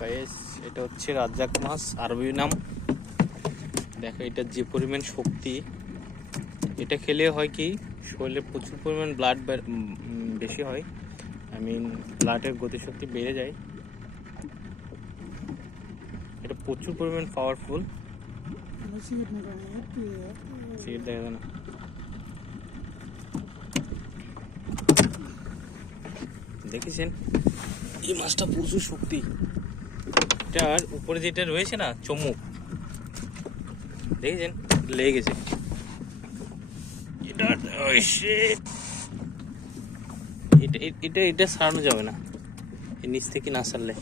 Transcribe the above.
Guys এটা হচ্ছে রাজ্জাক মাছ, আরবি নাম। দেখো এটা যে পরিমাণ শক্তি, এটা খেলে হয় কি শরীরে প্রচুর পরিমাণ ব্লাড বেশি হয়, ব্লাডের গতিশক্তি বেড়ে যায়। এটা প্রচুর পরিমাণ পাওয়ারফুল। সিগারেট দেখা যায় না। দেখেছেন এই মাছটা প্রচুর শক্তি। এটার উপরে যেটা রয়েছে না চমুক, দেখেছেন লেগে গেছে। এটা সারানো যাবে না, নিচ থেকে না সারলে।